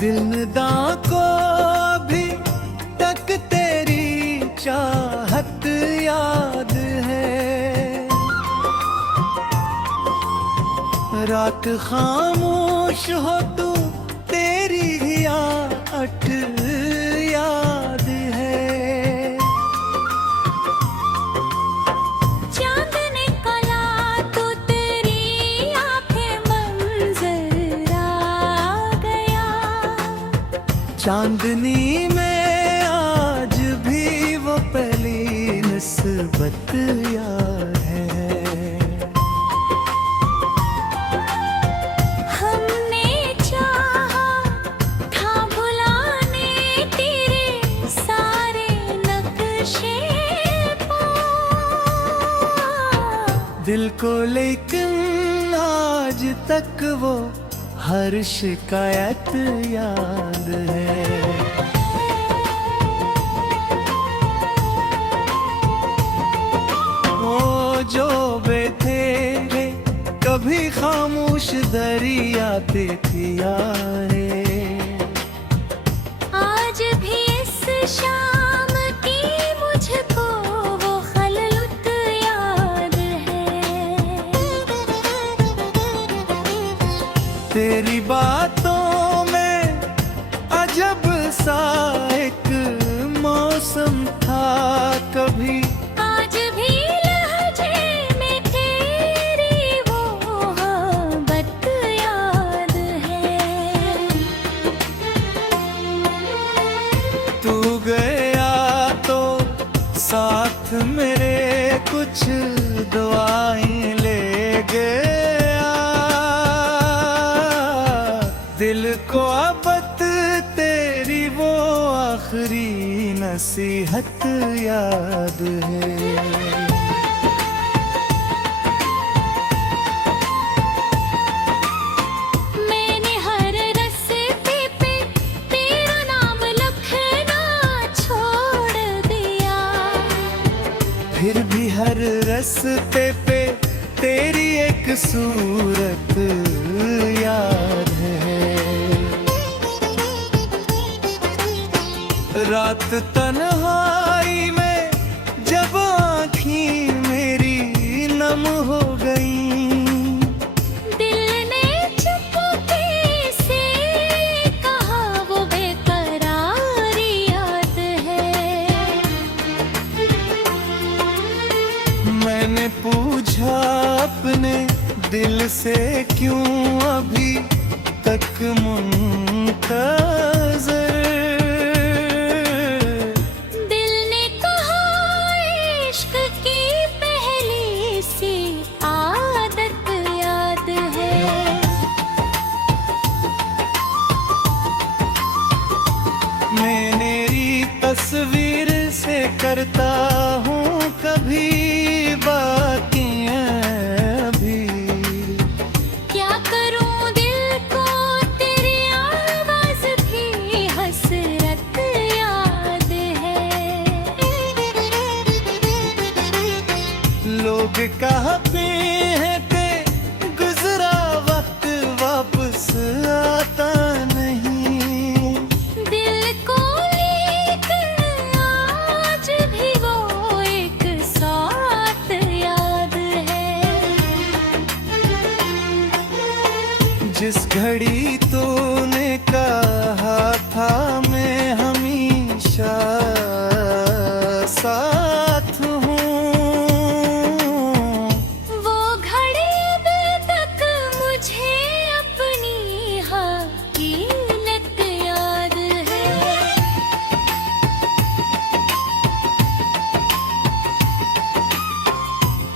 दिलदा को भी तक तेरी चाहत याद है। रात खामोश हो तू तेरी आठ याद है। चांद निकला तो तेरी आंखें मंजर आ गया। चांदनी में आज भी वो पहली निस्बत याद है। हमने चाहा था भुलाने तेरे सारे नक्शे दिल को लेकिन आज तक वो हर शिकायत याद है। वो जो बेथे कभी खामोश दरिया देखी यारे। आज भी इस शाम की मुझको वो खलुत याद है। तेरी बातों में अजब सा एक मौसम था। कभी आज भी लहजे में तेरी वो मोहब्बत याद है। तू गया तो साथ मेरे कुछ दुआएं ले गया। दिल को अब तेरी वो आखिरी नसीहत याद है। मैंने हर रस्ते पे तेरा नाम लिखना छोड़ दिया। फिर भी हर रस्ते पे तेरी एक सूरत याद है। रात तन्हाई में जब आँखें मेरी नम हो गई। दिल ने चुपके से कहा वो बेकरार याद है। मैंने पूछा अपने दिल से क्यों अभी तक मुंतज़र। दिल ने कहा इश्क की पहली सी आदत याद है। मैं मेरी तस्वीर से करता हूँ कभी बाकियाँ भी। क्या करूं दिल को तेरी आवाज भी हसरत याद है। लोग कहते हैं कि गुजरा वक्त वापस आता नहीं। दिल को लेकर आज भी वो एक साथ याद है। जिस घड़ी तूने कहा था मैं हमेशा साथ हूँ। वो घड़ी अब तक मुझे अपनी हकीकत याद है।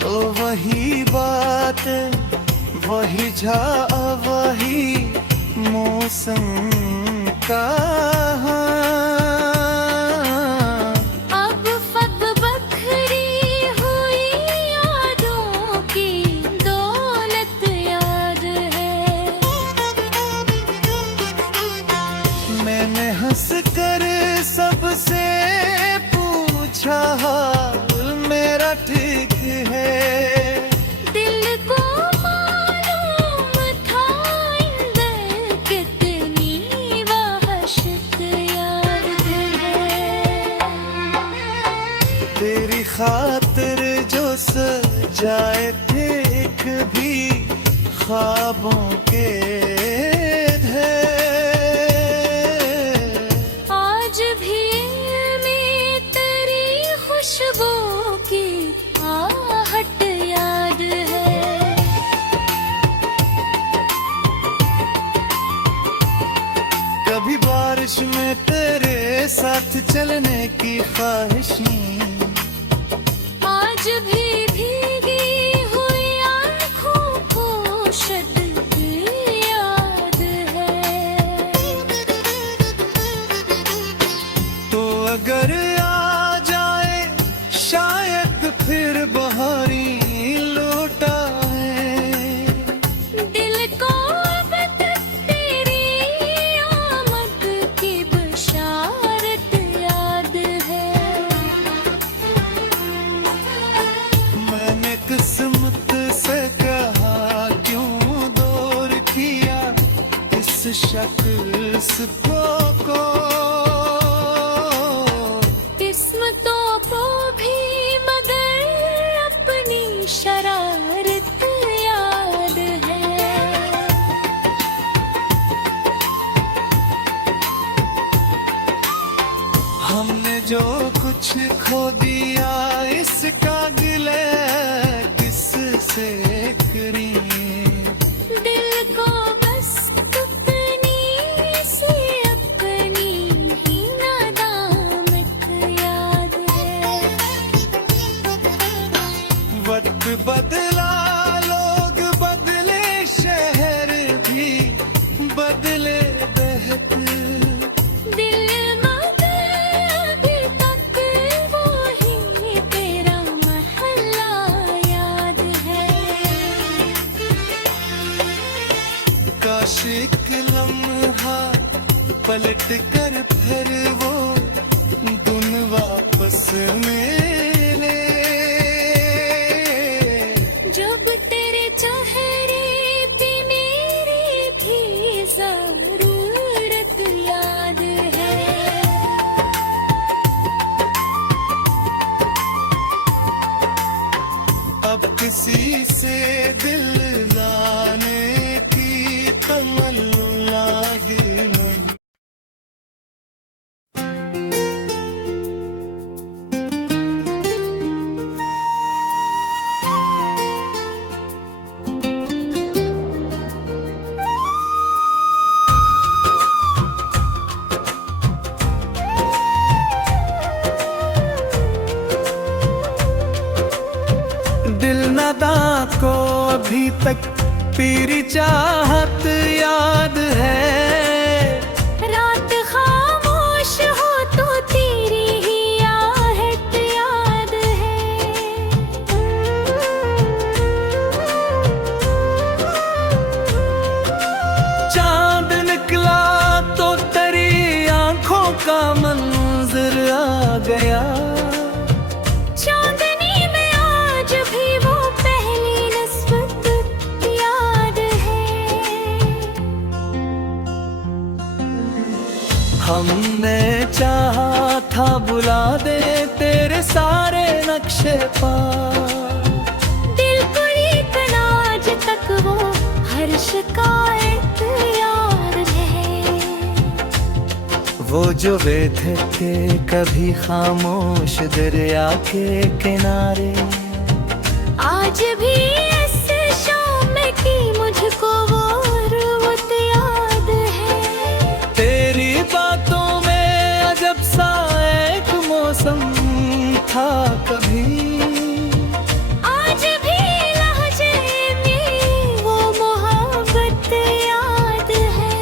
तो वही बात वही झा वही मौसम का। अब फग बखरी हुई यादों की दौलत याद है। मैंने हंस कर सबसे पूछा हाल मेरा ठीक है। दिल को मालूम था अंदर कितनी खातिर जो सजाए थे एक भी ख्वाबों के ढेर, आज भी में तेरी खुशबू की आहट याद है। कभी बारिश में तेरे साथ चलने की ख्वाहिशें, आज भी भीगी हुई आँखों को शद याद है। तो अगर आ जाए शायद फिर बहारी लौटाए, दिल को अब तक तेरी आमद की बशारत याद है। मैंने किस्मत से कहा क्यों दूर किया इस शख्स को किस्मतों को भी मगर अपनी शरारत याद है। हमने जो कुछ खो दिया इसका गिले किससे करें। दिल को बस अपनी सी अपनी ही नादामत याद है। वक्त बदला लोग बदले शहर भी बदले बहक, दिल मगर अभी तक वही तेरा महल्ला याद है। काश एक लम्हा पलट कर फिर वो दिन वापस मिले। जब तेरे चेहरे पे मेरी भी जरूरत याद है। अब किसी से दिल लाने की तमन्ना ही नहीं। दिल नादा को अभी तक तेरी चाहत याद है। रात खामोश हो तो तेरी ही आहट याद है। चांद निकला तो तेरी आंखों का मंजर आ गया। चांदनी में आज भी वो पहली नस्बत याद है। हमने चाहा था बुला दे तेरे सारे नक्शे पार, दिल को लेकिन आज तक वो हर शिकायत याद है। वो जो बैठे थे कभी खामोश दरिया के किनारे, आज भी इस शाम की मुझको वो रुत याद है। तेरी बातों में अजब सा एक मौसम था कभी, आज भी लहजे में वो मोहब्बत याद है।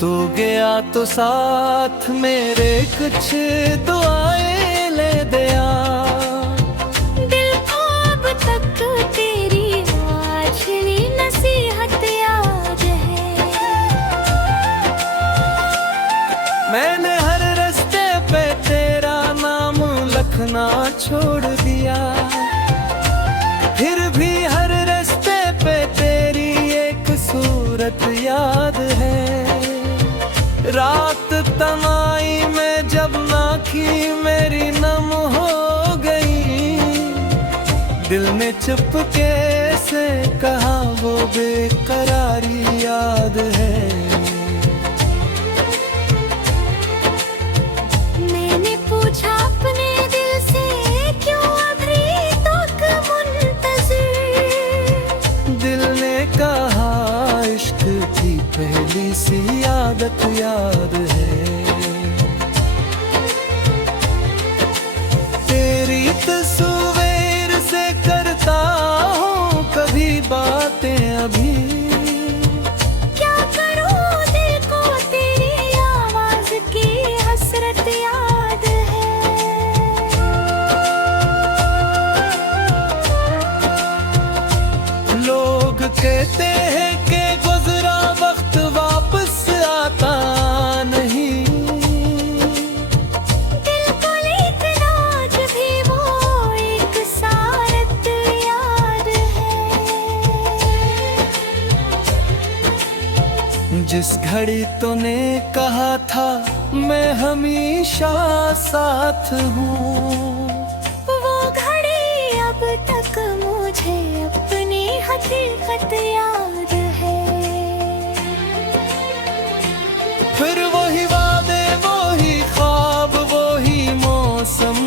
तू गया तो साथ मेरे कुछ दुआएं ले दिया। दिल को अब तक तेरी आखिरी नसीहत याद है। मैंने हर रास्ते पे तेरा नाम लिखना छोड़ दिया, फिर भी हर रास्ते पे तेरी एक सूरत याद है। रात तन्हाई में जब आँखें मेरी नम हो गई, दिल ने चुपके से कहा वो बेकरारी याद है। मैंने पूछा अपने दिल से क्यों अभी तक मुंतज़िर, दिल ने कहा इश्क की पहली सी आदत याद है। तेरी तस्वीर से करता हूँ कभी बातें अभी, क्या करूँ दिल को तेरी आवाज़ की हसरत याद है। लोग कहते हैं कि गुजरा वक्त वापस आता नहीं, दिल को लेकर आज भी वो एक सारत याद है। जिस घड़ी तूने कहा था मैं हमेशा साथ हूँ, वो घड़ी अब तक मुझे अपनी हकीकत याद है। फिर वही वादे वही ख्वाब वही मौसम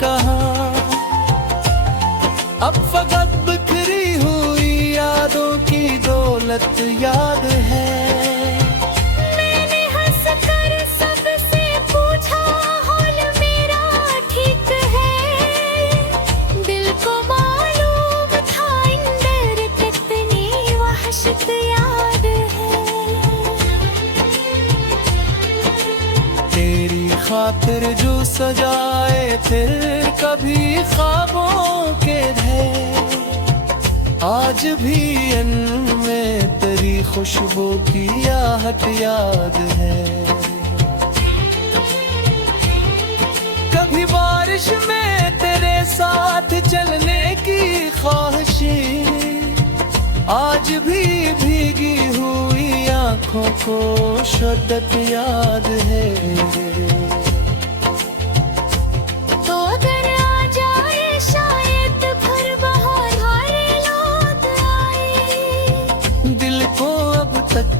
कहाँ, अब फकत बिखरी हुई यादों की दौलत याद है। मैंने हंस कर सबसे पूछा हाल मेरा ठीक है, दिल को मालूम था अंदर कितनी वहशत याद है। तेरी खातिर जो सजाए फिर कभी ख्वाबों के ढेर, आज भी इनमें तेरी खुशबू की आहट याद है। कभी बारिश में तेरे साथ चलने की ख्वाहिशें, आज भी भीगी हुई आंखों को शिद्दत याद है। तो अगर आ जाए शायद फिर बहार लौट आए, दिल को अब तक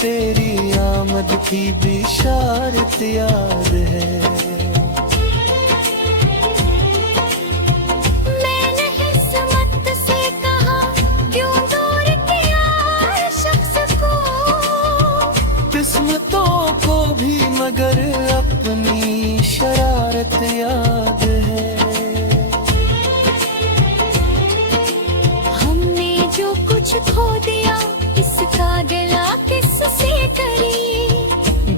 तेरी आमद की बिशारत याद है। मैंने किस्मत से कहा क्यों दूर किया शख्स को, किस्मतों को भी मगर अपनी शरारत याद है। हमने जो कुछ खो दिया इसका गिला किससे करी,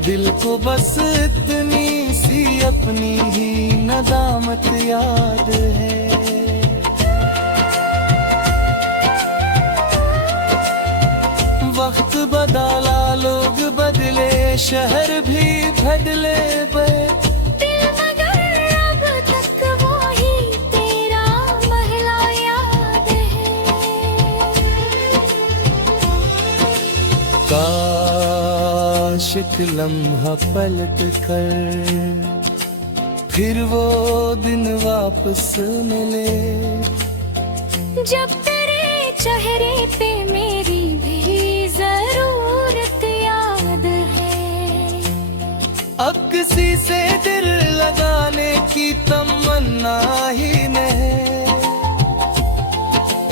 दिल को बस इतनी सी अपनी ही नदामत याद है। वक्त बदला लोग बदले शहर भी बदले दिल मगर अब तक वही तेरा महला याद है। काश एक लम्हा पलट कर फिर वो दिन वापस मिले, जब तेरे चेहरे पे मेरी भी जरूरत याद है। अब किसी से दिल लगाने की तमन्ना ही नहीं,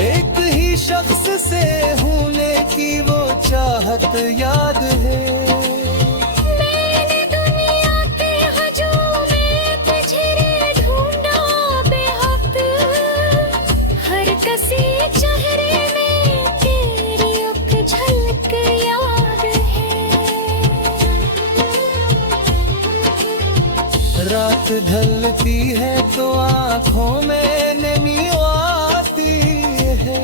एक ही शख्स से होने की वो चाहत याद है। मैंने दुनिया के हजूम में तुझे ढूंढा बेहद, हर किसी चेहरे में तेरी एक झलक याद है। रात ढलती है तो आँखों में नमी आती है,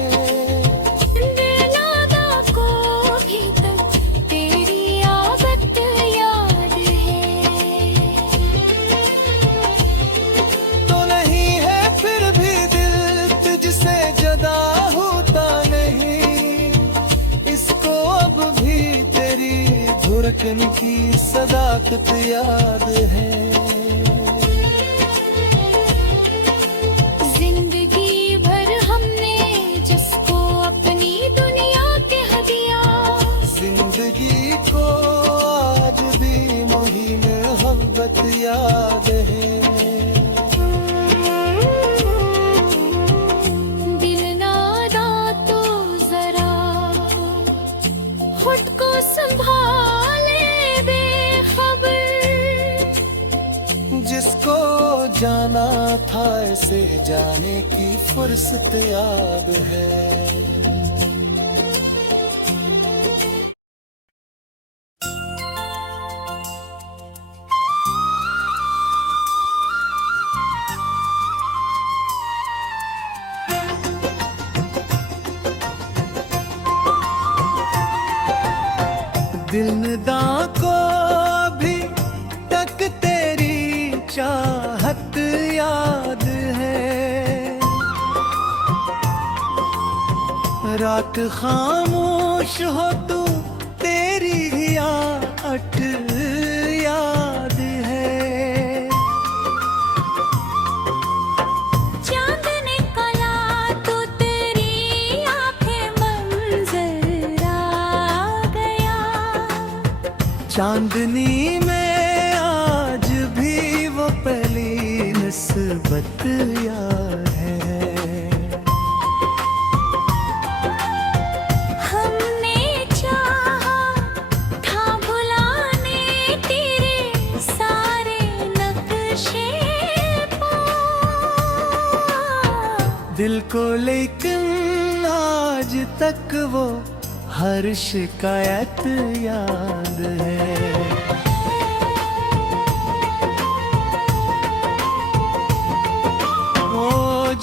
दिल आदा को भी तक तेरी आदत याद है। तो नहीं है फिर भी दिल तुझसे जुदा होता नहीं, इसको अब भी तेरी धड़कन की सदाकत याद है। खुद को संभाले बेखबर। जिसको जाना था इसे जाने की फुर्सत याद है। दिलदा को भी तक तेरी चाहत याद है। रात खामोश हो तू तेरी आट याद है। चांद निकला तो तेरी आंखें मंजर आ गया। चांदनी में आज भी वो पहली निस्बत याद है। हमने चाहा था भुलाने तेरे सारे नक्शे दिल को लेकिन आज तक वो हर शिकायत याद है। वो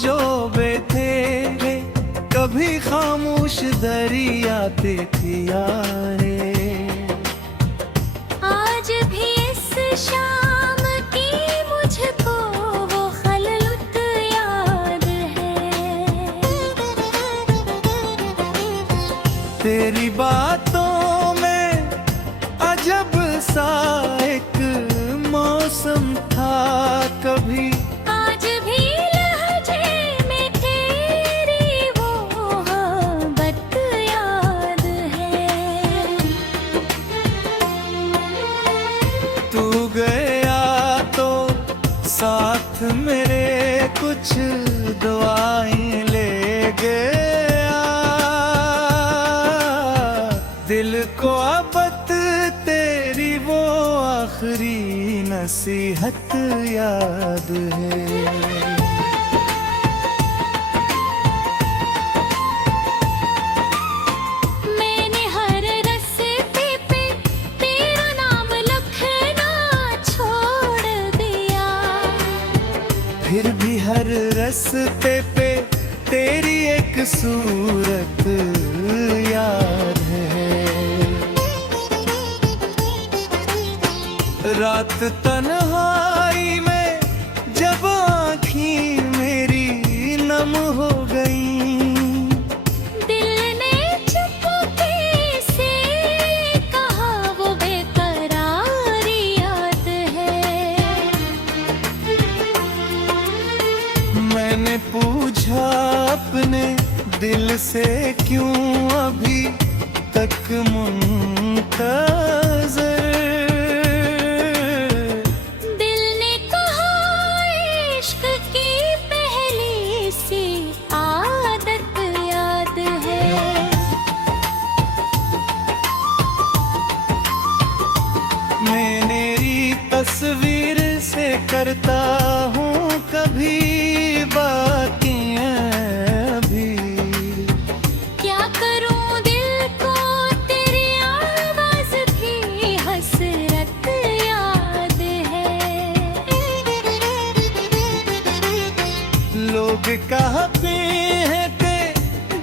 जो बेथे कभी खामोश दरियाते थी यारे। आज भी इस शाम की मुझको वो खलुत याद है। तेरी बातों में अजब सा एक मौसम था। कभी आज भी लहजे में तेरी वो मोहब्बत याद है। तू गया तो साथ मेरे कुछ दुआएं ले गया। दिल को अब तेरी वो आखिरी नसीहत याद है। मैंने हर रस्ते पे तेरा नाम लिखना छोड़ दिया। फिर भी हर रस्ते पे तेरी एक सूरत याद है। रात तन्हाई में जब आँखें मेरी नम हो गई। दिल ने चुपके से कहा वो बेकरारी याद है। मैंने पूछा अपने दिल से क्यों अभी तक मुंतज़र। दिल ने कहा इश्क की पहली सी आदत याद है। मैं मेरी तस्वीर से करता हूँ कभी बातियाँ अभी। क्या करूं दिल को तेरी आवाज भी हसरत याद है। लोग कहते हैं कि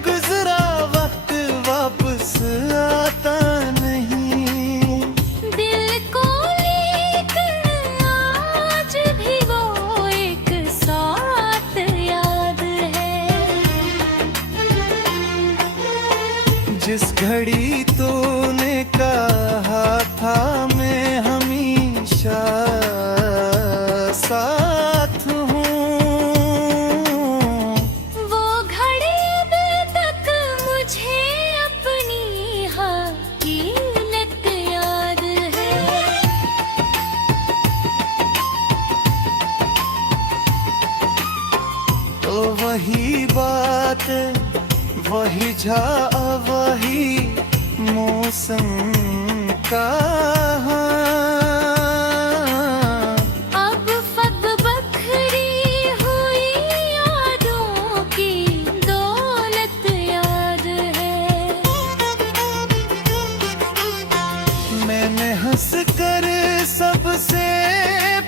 गुजरा वक्त वापस आता नहीं। दिल को लेकर आज भी वो एक साथ याद है। जिस घड़ी तूने कहा था मैं हमेशा साथ हूँ। वो घड़ी अब तक मुझे अपनी हकीकत याद है। तो वही बात वही जा वही मौसम मौसम का। अब फग बखरी हुई यादों की दौलत याद है। मैंने हंस कर सबसे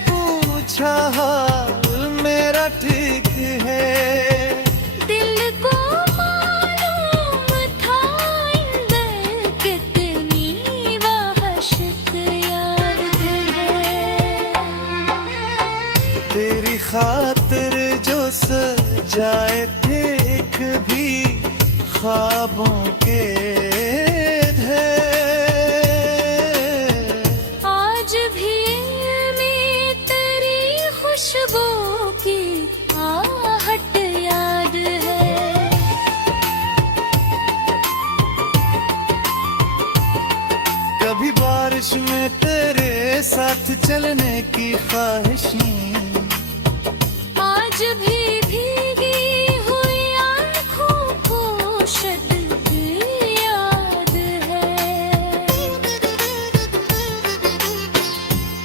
पूछा हाल मेरा ठीक है। दिल को मालूम था अंदर कितनी वहशत याद है। तेरी खातिर जो सजाए थे कभी ख्वाबों के आज भी मैं तेरी खुशबू की आहट याद है। कभी बारिश में तेरे साथ चलने की ख्वाहिशें आज भी भीगी हुई आँखों को शद याद है।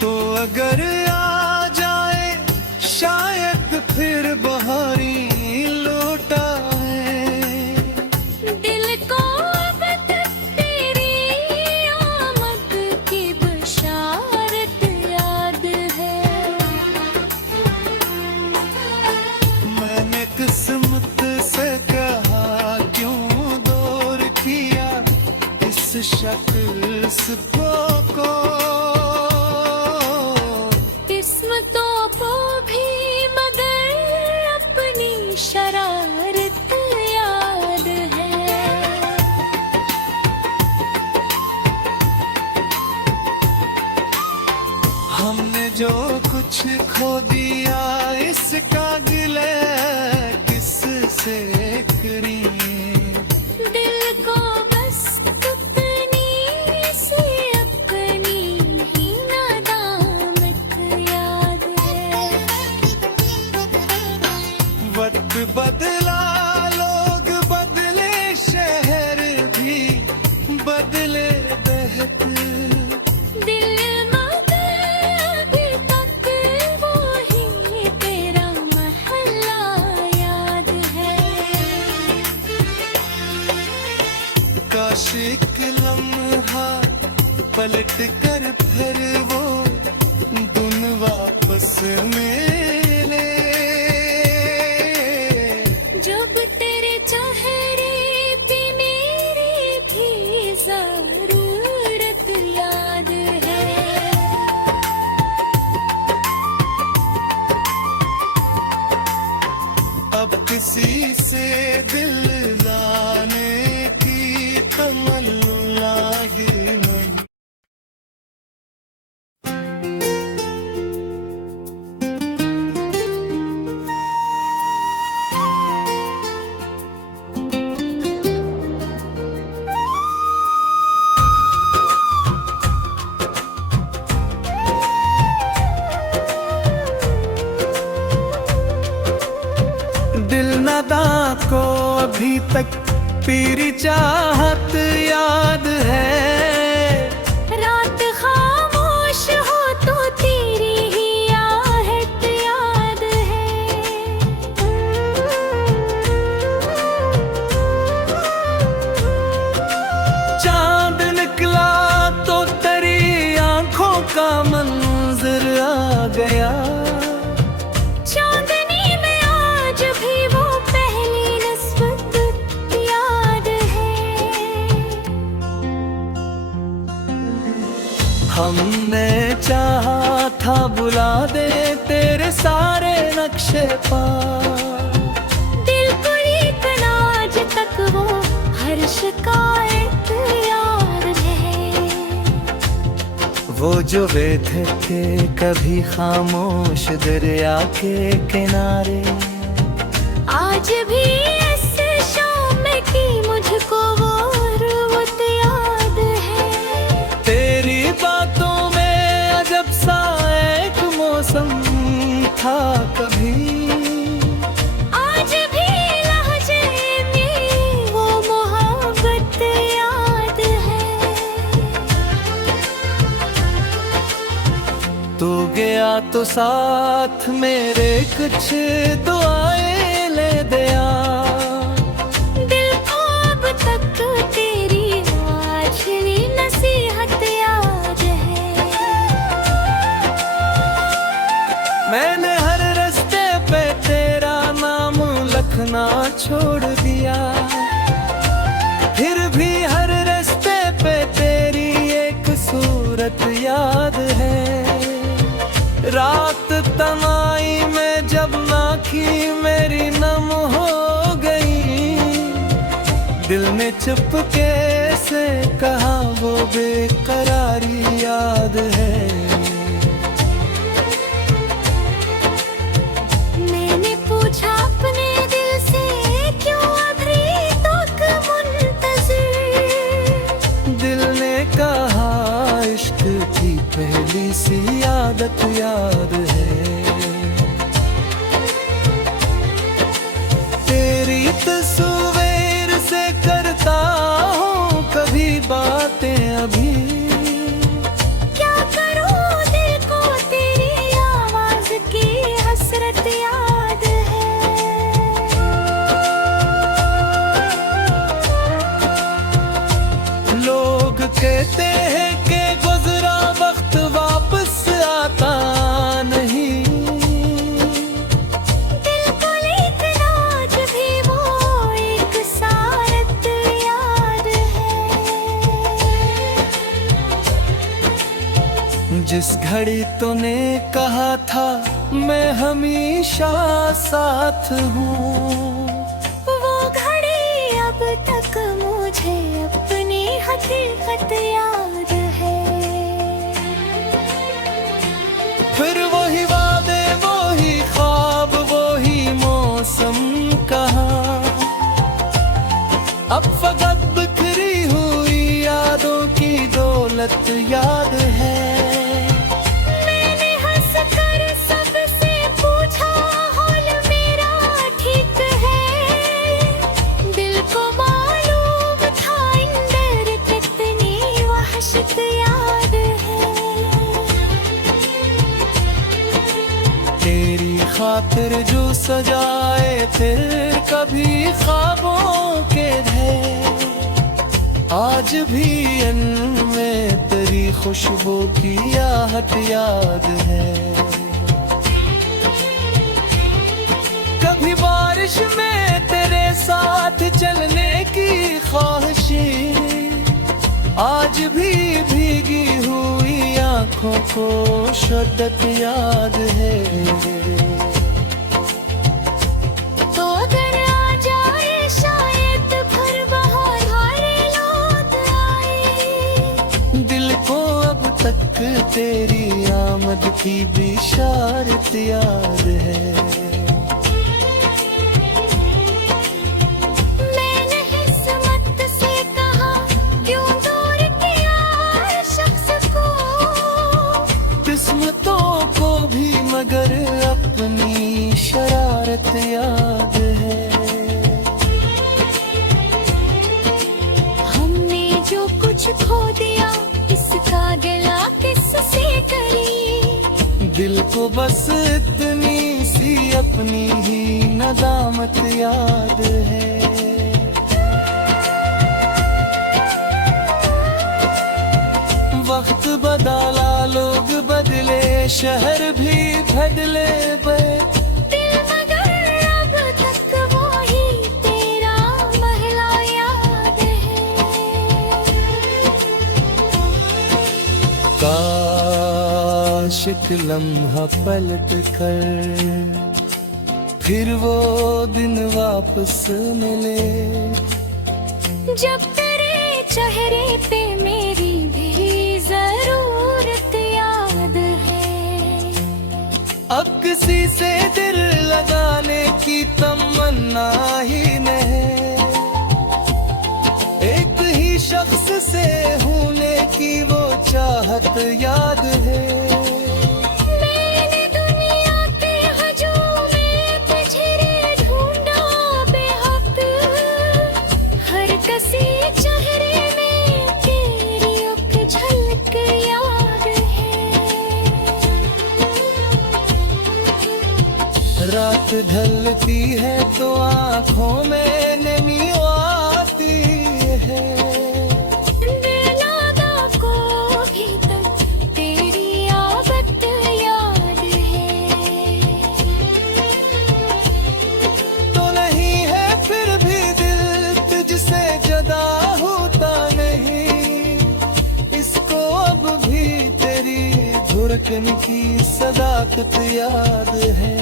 तो अगर आ जाए शायद फिर बहारी लौटा है। दिल को अब तक तेरी आमद की बशारत याद है। मैंने किस्मत से कहा क्यों दूर किया इस शख्स को। किस्मतों को भी मगर अपनी शरारत याद है। हमने जो कुछ खो दिया इसका गिले किससे करें। दिल को बस अपनी से अपनी ही नादामत याद है। वक्त बदला लोग बदले शहर भी बदले बहक। दिल मगर अभी तक वही तेरा महल्ला याद है। काश एक लम्हा पलट कर फिर वो दिन वापस मिले। जब तेरे चेहरे पे मेरी भी जरूरत याद है। अब किसी से दिल लाने की तमन्ना ही नहीं। दिल नादां को अभी तक तेरी चाहत याद है। रात खामोश हो तो तेरी ही आहट याद है। चांद निकला तो तेरी आंखों का मंजर आ गया। चांदनी में आज भी वो पहली नस्बत याद है। हमने चाहा था बुला दे तेरे सारे नक्शे पार। दिल को इतना आज तक वो हर शिकायत याद है। वो जो बैठे थे कभी खामोश दरिया के किनारे। आज भी ऐसे शाम की मुझको वो रुत याद है। तेरी बातों में अजब सा एक मौसम था कभी। आज भी लहजे में वो मोहब्बत याद है। गया तो साथ मेरे कुछ दुआएं ले दिया। दिल को अब तक तेरी आखिरी नसीहत याद है। मैंने हर रास्ते पे तेरा नाम लिखना छोड़ दिया, फिर भी हर रास्ते पे तेरी एक सूरत याद है। रात तनाई में जब नाखी मेरी नम हो गई, दिल ने चुपके से कहा वो बेकरारी याद है। मैंने पूछा अपने दिल से क्यों अभी तक मुंतज़िर। दिल ने कहा इश्क की पहली सी आदत याद है। तेरी तस्वीर से करता हूँ कभी बातें अभी। क्या करूं दिल को तेरी आवाज की हसरत याद है। लोग कहते हैं कि गुजरा वक्त वापस आता नहीं, दिल को लेकर आज भी वो एक सारत याद है। जिस घड़ी तूने कहा था मैं हमेशा साथ हूँ, वो घड़ी अब तक मुझे अपनी हकीकत याद है। फिर वही वादे वही ख्वाब वही मौसम कहाँ, अब फकत बिखरी हुई यादों की दौलत याद है। मैंने हंस कर सबसे पूछा हाल मेरा ठीक है। दिल को मालूम था अंदर कितनी वहशत याद है। तेरी खातिर जो सजाए फिर कभी ख्वाबों के ढेर, आज भी इनमें तेरी खुशबू की आहट याद है। कभी बारिश में तेरे साथ चलने की ख्वाहिशें, आज भी भीगी हुई आंखों को शिद्दत याद है। तो अगर आ जाए शायद फिर बहारें लौट आए। दिल को अब तक तेरी आमद की बिशारत याद है। मैंने किस्मत से कहा क्यों दूर किया शख्स को, किस्मतों को भी मगर अपनी शरारत याद है। हमने जो कुछ खो दिया इसका गिला किससे करी। दिल को बस इतनी सी अपनी ही नदामत याद है। वक्त बदला लोग बदले शहर भी बदले दिल मगर अब तक वही तेरा महला याद है। काश एक लम्हा पलट कर फिर वो दिन वापस मिले, जब तेरे चेहरे पे मेरी भी जरूरत याद है। अब किसी से दिल लगाने की तमन्ना ही नहीं, एक ही शख्स से होने की वो चाहत याद है। मैंने दुनिया के हजूम में तुझे ढूंढा बेहद, हर किसी चेहरे में तेरी एक झलक याद है। रात ढलती है तो आंखों में नमी आती है। बेनादा को भी तक तेरी आदत याद है। तो नहीं है फिर भी दिल तुझसे जुदा होता नहीं, इसको अब भी तेरी धड़कन की सदाकत याद है।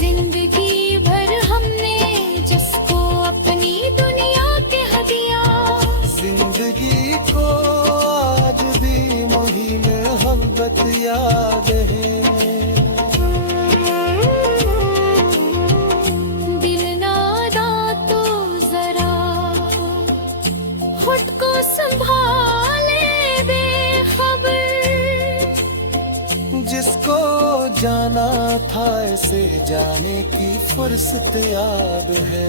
जिंदगी भर हमने जिसको अपनी दुनिया कह दिया, जिंदगी को आज भी वही मोहब्बत याद है। दिल नादा तो जरा खुद को संभाले बेखबर, जिसको जाना था ऐसे जाने की फुर्सत याद है।